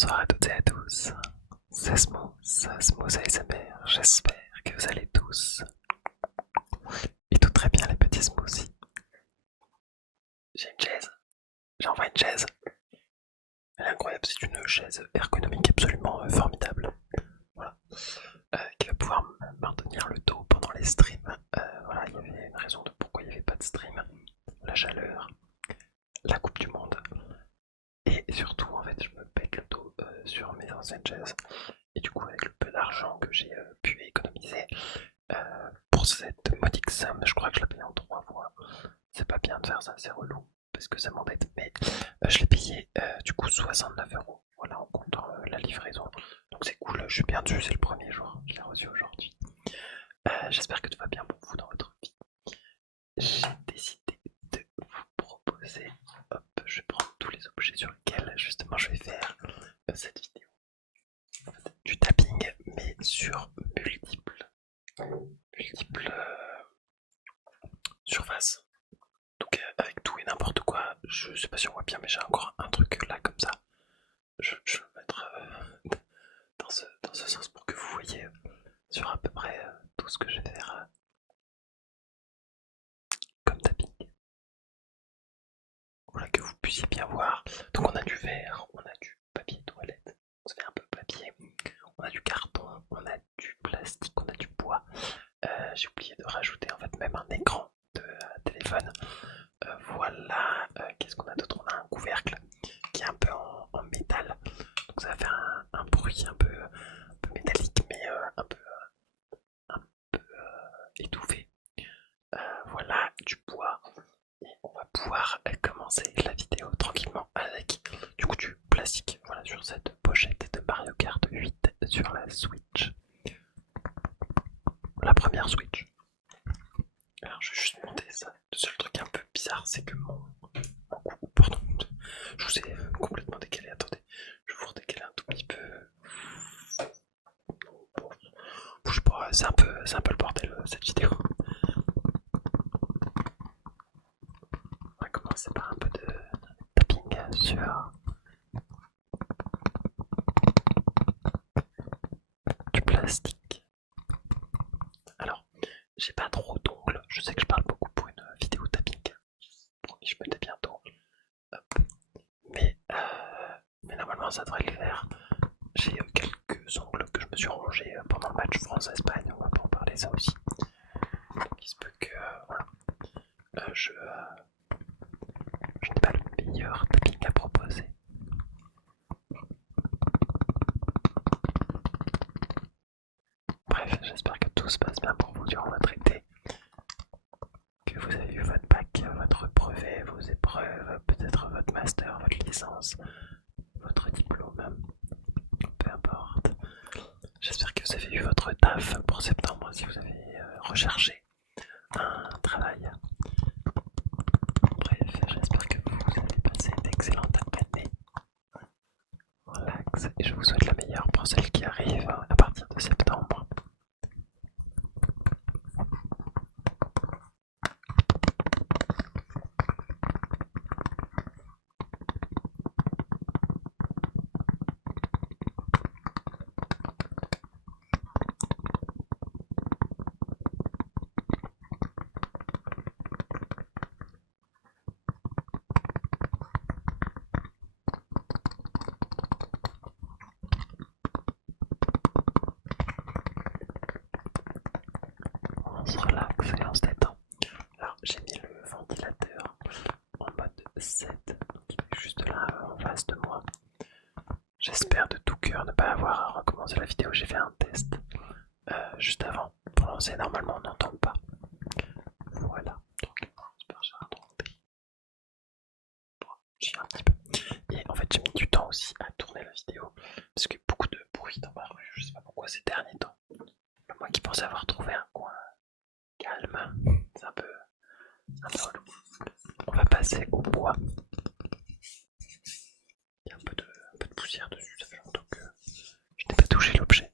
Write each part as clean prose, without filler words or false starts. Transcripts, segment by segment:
Bonsoir à toutes et à tous, c'est Smooth ASMR, j'espère que vous allez tous et tout très bien les petits smoothies. J'ai une chaise, j'ai enfin une chaise, elle est incroyable, c'est une chaise ergonomique absolument formidable, voilà, qui va pouvoir me maintenir le dos pendant les streams. Voilà, il y avait une raison de pourquoi il n'y avait pas de stream, la chaleur, la coupe du monde, et surtout en fait je me pète le dos sur mes anciennes chaises. Et du coup, avec le peu d'argent que j'ai pu économiser pour cette modique somme, je crois que je l'ai payé en 3 fois. C'est pas bien de faire ça, c'est relou parce que ça m'embête. Mais je l'ai payé du coup 69 €. Voilà, en comptant la livraison. Donc c'est cool, je suis bien dessus, c'est le premier jour. Je l'ai reçu aujourd'hui. J'espère que tout va bien pour vous dans votre vie. J'ai décidé de vous proposer. Hop, je vais prendre tous les objets sur lesquels justement je vais faire cette vidéo. Du tapping, mais sur multiples surfaces. Donc avec tout et n'importe quoi, je sais pas si on voit bien, mais j'ai encore un truc là comme ça. Je vais le mettre dans ce sens pour que vous voyez sur à peu près tout ce que je vais faire comme tapping. Voilà, que vous puissiez bien voir. Donc on a du verre, on a du papier toilette, on se fait un peu papier, on a du carton, on a du plastique, on a du bois. J'ai oublié de rajouter en fait même un écran de téléphone. Voilà, qu'est-ce qu'on a d'autre? On a un couvercle qui est un peu en métal, donc ça va faire un bruit un peu métallique, mais un peu étouffé. Voilà, du bois, et on va pouvoir commencer la vidéo tranquillement avec du coup du plastique. Voilà, sur cette pochette de Mario Kart 8 sur la Switch, la première Switch. Alors je vais juste monter ça. Le seul truc un peu bizarre, c'est que mon cou, pardon, je vous ai complètement décalé. Attendez, je vais vous redécaler un tout petit peu. Bon, je sais pas, c'est un peu le bordel cette vidéo. On va commencer par un peu de tapping sur du plastique. Alors, j'ai pas trop d'ongles. Je sais que je parle beaucoup pour une vidéo tapping. Promis, je me tais bientôt. Hop. Mais normalement, ça devrait le faire. J'ai quelques ongles que je me suis rongés pendant le match France-Espagne. On va pas en parler ça aussi. Donc, il se peut que voilà. Je n'ai pas le meilleur tapping à proposer. Bref, j'espère que tout se passe bien pour vous durant votre été. Que vous avez eu votre bac, votre brevet, vos épreuves, peut-être votre master, votre licence, votre diplôme, peu importe. J'espère que vous avez eu votre taf pour septembre si vous avez recherché un travail. Bref, j'espère que vous allez passer d'excellentes années. Relax, et je vous souhaite la meilleure pour celle qui arrive à partir de septembre. On se relaxe et on se détend. Alors j'ai mis le ventilateur en mode 7, donc il est juste là en face de moi. J'espère de tout cœur ne pas avoir à recommencer la vidéo, j'ai fait un test juste avant pour lancer, normalement on n'entend pas. Voilà, donc j'espère que j'ai un j'ai un petit peu. Et en fait j'ai mis du temps aussi à tourner la vidéo, parce qu'il y a beaucoup de bruit dans ma rue, je sais pas pourquoi ces derniers temps. Moi qui pensais avoir trouvé un coin calme, c'est un peu relou. On va passer au bois. Il y a un peu de poussière dessus, ça fait longtemps que je n'ai pas touché l'objet.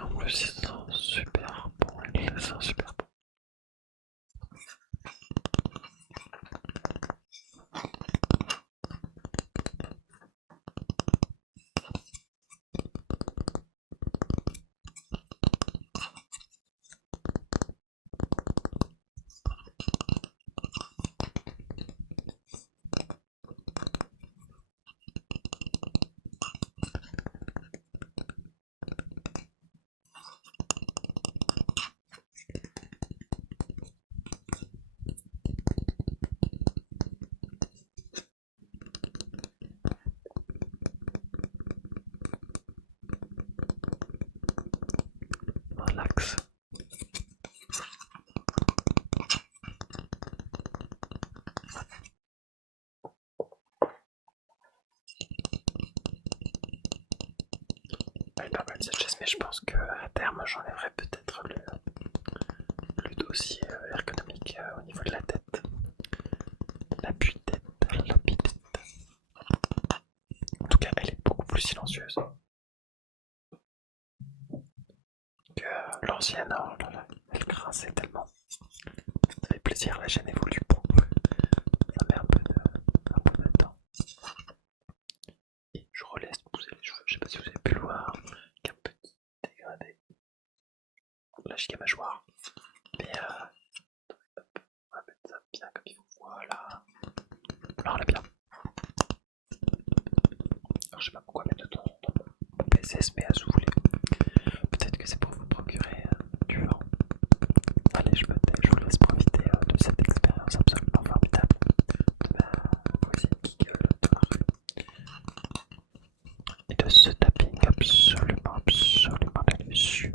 En plus, il sent super bon, il sent super je pense que à terme j'enlèverai peut-être le dossier ergonomique au niveau de la tête. L'appui-tête, l'appui-tête. En tout cas, elle est beaucoup plus silencieuse que l'ancienne. Oh là là, elle grinçait tellement. Ça fait plaisir, la chaîne évolue beaucoup. Ça met un peu de temps. Et je relaisse pousser les cheveux. Je sais pas si vous avez pu le voir. Qu'un petit dégradé. Là, j'ai la mâchoire. Mais on va mettre ça bien comme il faut. Voilà. Alors là, bien. Alors, je sais pas pourquoi mettre dans mon PSS, mais à si vous voulez. Peut-être que c'est pour vous procurer du vent. Allez, je vous laisse profiter de cette expérience absolument formidable de ma voisine qui gueule de la rue et de ce tapping absolument délicieux.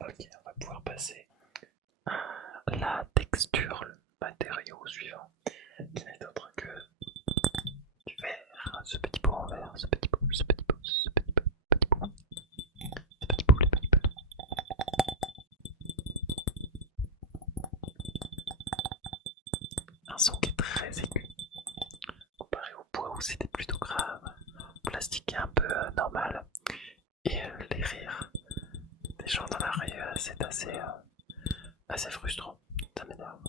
Ok, on va pouvoir passer à la texture, le matériau suivant, qui n'est autre que du verre, ce petit pot en verre, ce petit pot, ce petit pot, ce petit pot, petit pot, ce petit pot, le petit pot. Un son qui est très aigu, comparé au bois où c'était plutôt grave, plastique est un peu normal, et les rires des gens dans la rue, c'est assez frustrant, ça m'énerve.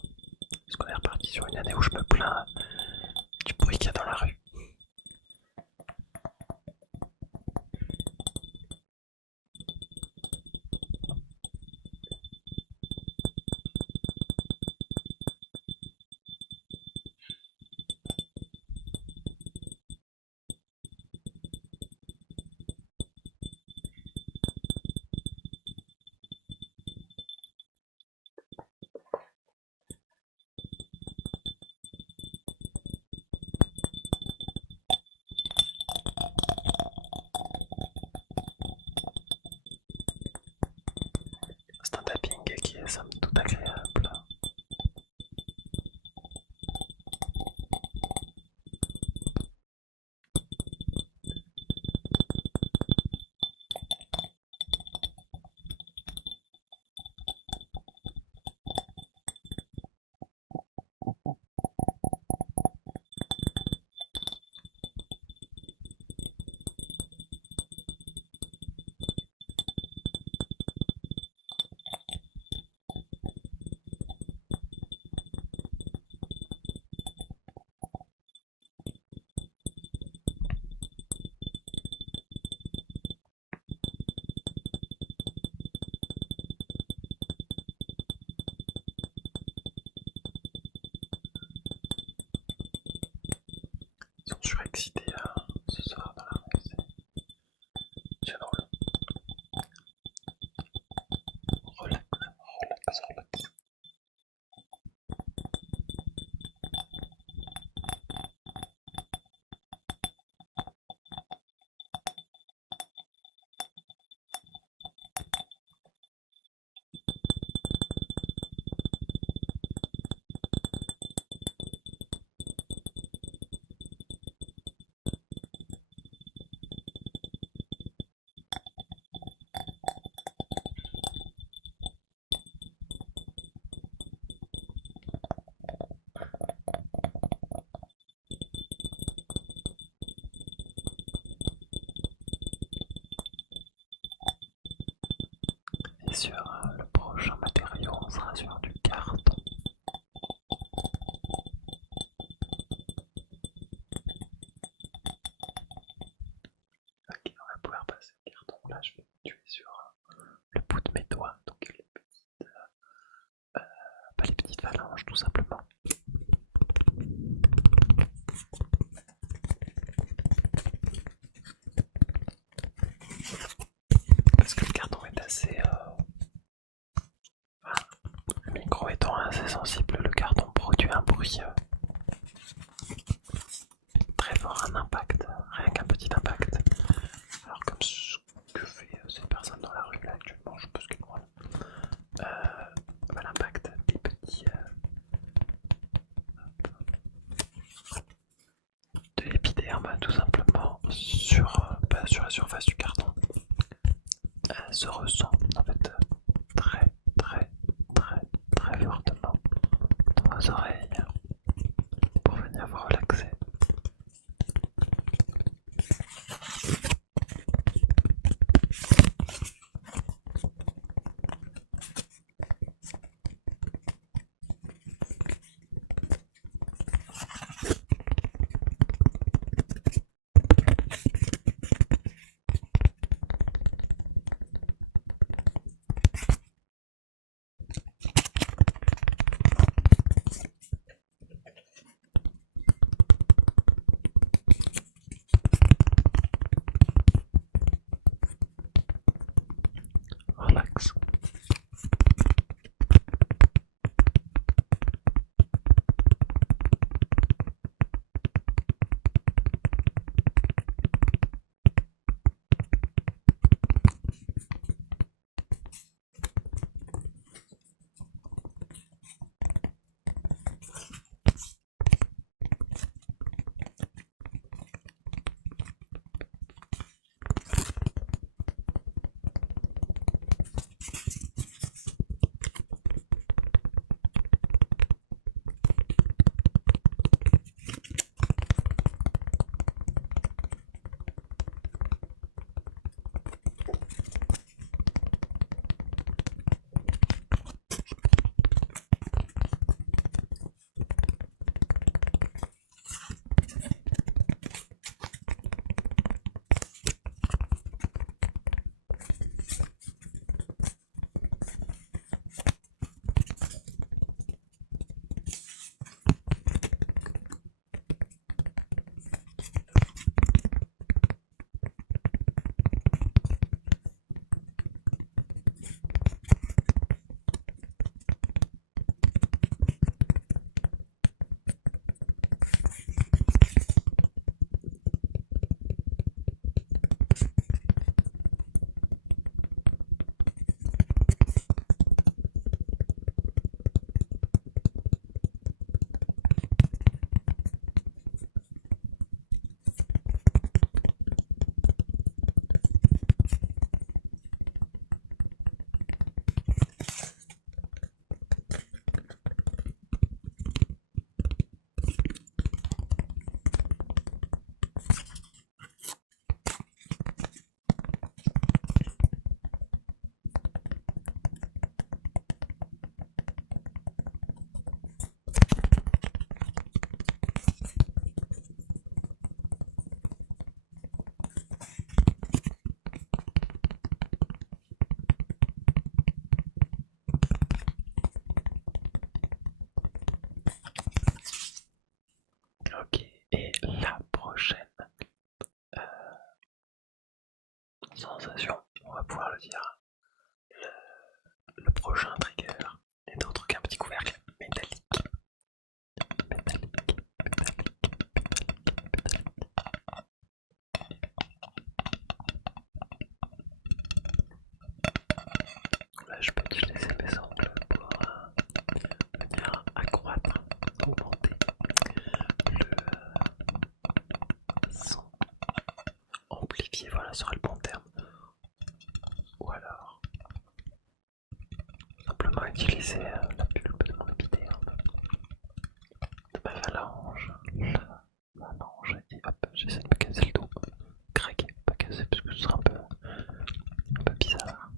Parce qu'on est reparti sur une année où je me plains du bruit qu'il y a dans la rue. C'est un tapping qui est somme toute agréable. Ils sont surexcités ce soir dans la rue, c'est drôle. Relax, relax, relax. Et sur le prochain matériau, on sera sur du carton. là je vais tuer sur le bout de mes doigts, donc les petites phalanges tout simplement. Parce que le carton est assez... le micro étant assez sensible, le carton produit un bruit très fort, un impact, rien qu'un petit impact. Alors comme ce que fait cette personne dans la rue là actuellement, je pense que moi, l'impact des petits de l'épiderme tout simplement sur la surface du carton se ressent en fait très très très très fortement dans vos oreilles pour venir vous relaxer. Relax. Ok, et la prochaine sensation, on va pouvoir le dire, le prochain trigger n'est autre qu'un petit couvercle métallique. Là, je peux utiliser mes ongles pour venir accroître, augmenter le son, amplifier, voilà, sera le bon terme. Ou alors, simplement utiliser la pulpe de mon épiderme, de ma phalange, la phalange, et hop, j'essaie de me casser le dos. Craquer, pas casser parce que ce sera un peu bizarre.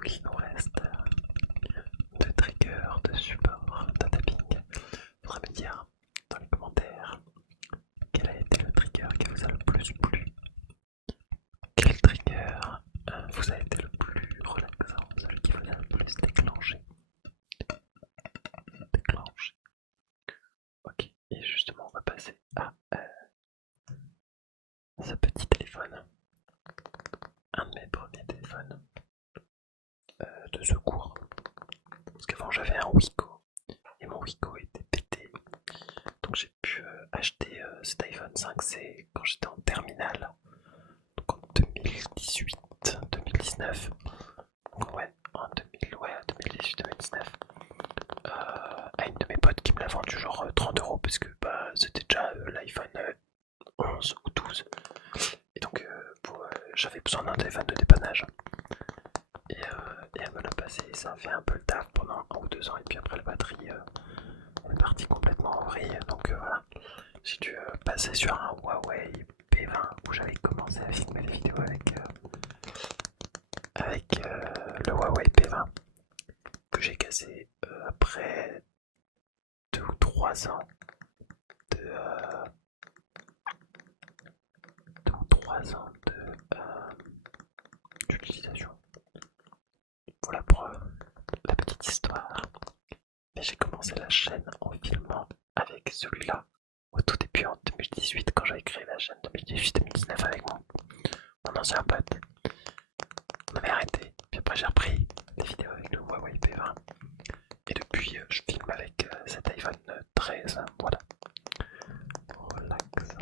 coup, il nous reste de triggers, de support, de tapping. Faudra me dire dans les commentaires quel a été le trigger qui vous a le plus plu. Quel trigger vous a été le plus relaxant, celui qui vous a le plus déclenché. Ok, et justement on va passer à ce petit téléphone. Un de mes premiers téléphones de secours. Parce qu'avant j'avais un Wiko et mon Wiko était pété. Donc j'ai pu acheter cet iPhone 5C quand j'étais en terminale. Donc en 2018-2019. Donc ouais, en 2018-2019. À une de mes potes qui me l'a vendu genre 30 € parce que bah, c'était déjà l'iPhone 11 ou 12. Et donc j'avais besoin d'un téléphone de dépannage. Et elle me l'a passé, ça a fait un peu le taf pendant 1 ou 2 ans. Et puis après la batterie est partie complètement en vrille. Donc voilà, j'ai dû passer sur un Huawei P20 où j'avais commencé à filmer les vidéos avec le Huawei P20 que j'ai cassé après 2 ou 3 ans de 2 ou 3 ans d'utilisation. Voilà pour la petite histoire. Mais j'ai commencé la chaîne en filmant avec celui-là au tout début en 2018 quand j'avais créé la chaîne 2018-2019 avec mon ancien pote. On avait arrêté, puis après j'ai repris les vidéos avec le Huawei P20 et depuis je filme avec cet iPhone 13, voilà. Relax.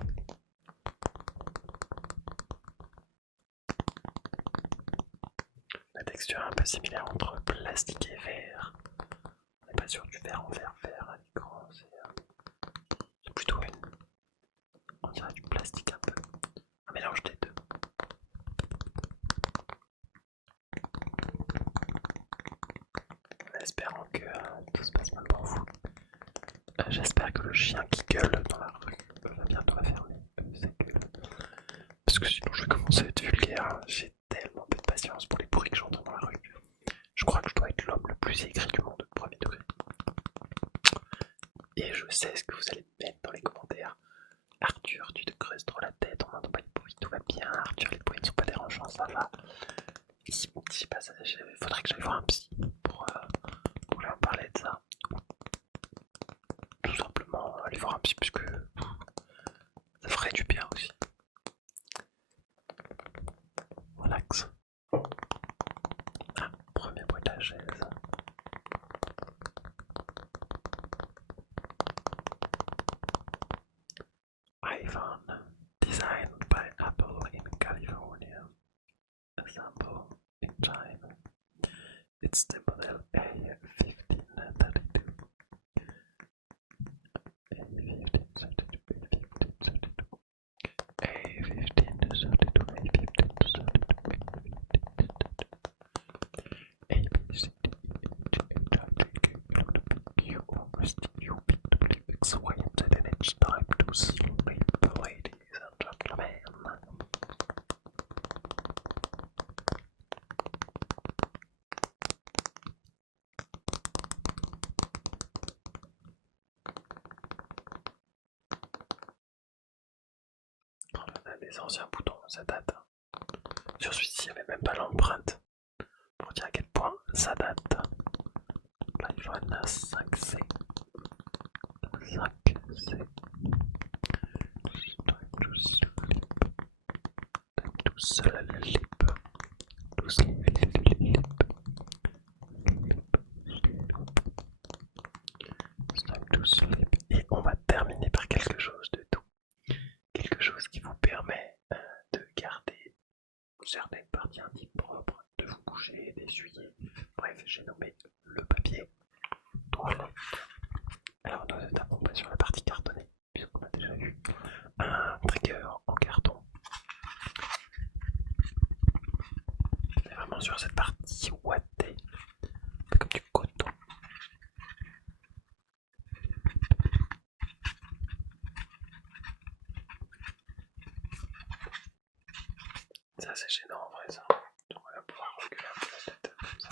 La texture est un peu similaire entre plastique et verre. On n'est pas sûr du verre en verre à l'écran, c'est plutôt on dirait du plastique un peu. Un mélange des deux. En espérant que tout se passe mal pour vous. J'espère que le chien qui gueule dans la rue va bientôt la fermer. Parce que sinon je vais commencer à être vulgaire. J'ai tellement peu de patience pour les bruits que j'entends dans la rue. Je crois que je dois être l'homme le plus aigri du monde, premier degré. Et je sais ce que vous allez mettre dans les commentaires. Arthur, tu te creuses trop la tête, on n'entend pas les bruits, tout va bien. Arthur, les bruits ne sont pas dérangeants, ça va. Si pas ça, faudrait que j'aille voir un psy pour lui en parler de ça. Tout simplement aller voir un psy puisque ça ferait du bien aussi. Relax. Ah, premier bruit de la chaise. iPhone designed by Apple in California. Assembled in China. It's the model A1532. It's time to sleep, ladies and gentlemen. On a des anciens boutons, ça date. Sur celui-ci, il n'y avait même pas l'empreinte. Pour dire à quel point ça date. L'iPhone 5C. 5C. Time to sleep. Time to sleep. To sleep. It's time to sleep. Et on va terminer par quelque chose de doux. Quelque chose qui vous permet de garder certaines parties intimes propres, de vous coucher, d'essuyer. Bref, j'ai nommé le papier toilette. Alors nous ne tapons pas sur la partie cartonnée, puisqu'on a déjà vu un trigger en carton. C'est vraiment sur cette partie ouatée, comme du coton. Ça c'est gênant en vrai ça. On va pouvoir reculer un peu la tête comme ça.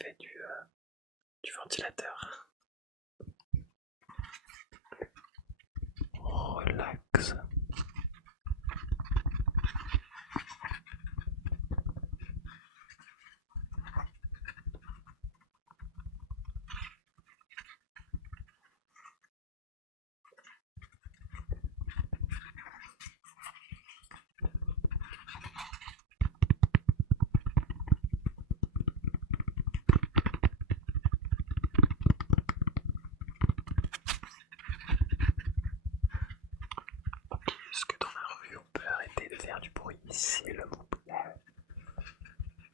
l'effet du ventilateur. Relax. Est-ce que dans la rue on peut arrêter de faire du bruit, s'il vous plaît?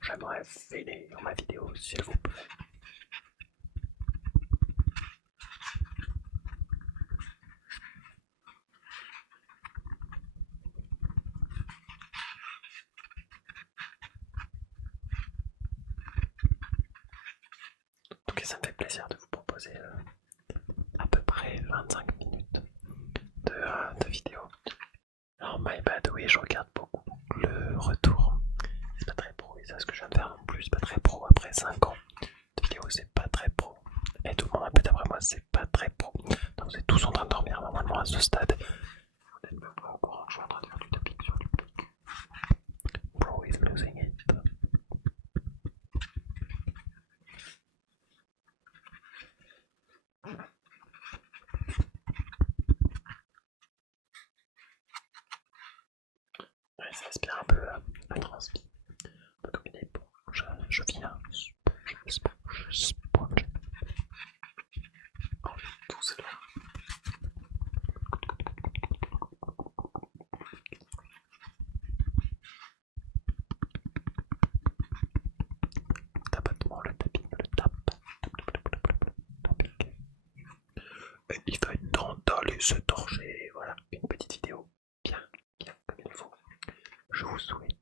J'aimerais finir ma vidéo, s'il vous plaît. En tout cas, ça me fait plaisir de vous proposer à peu près 25 minutes de vidéo. Alors, my bad, oui, je regarde beaucoup le retour. C'est pas très pro, et ça, ce que je viens de faire non plus, c'est pas très pro après 5 ans de vidéo, c'est pas très pro. Et tout le monde répète après moi, c'est pas très pro. Donc, vous êtes tous en train de dormir normalement à ce stade. Vous n'êtes même pas au courant que je suis en train de faire du tapping sur du bloc. Bro is losing it. Ouais, ça respire un peu la transpi. Un peu comme une éponge. Je viens. Sponge. Oh, tout cela. Tapotement, le tapping, le tap. Tapping. Et il va être temps d'aller se torcher. Voilà, une petite vidéo bien, bien comme il faut. Je vous souhaite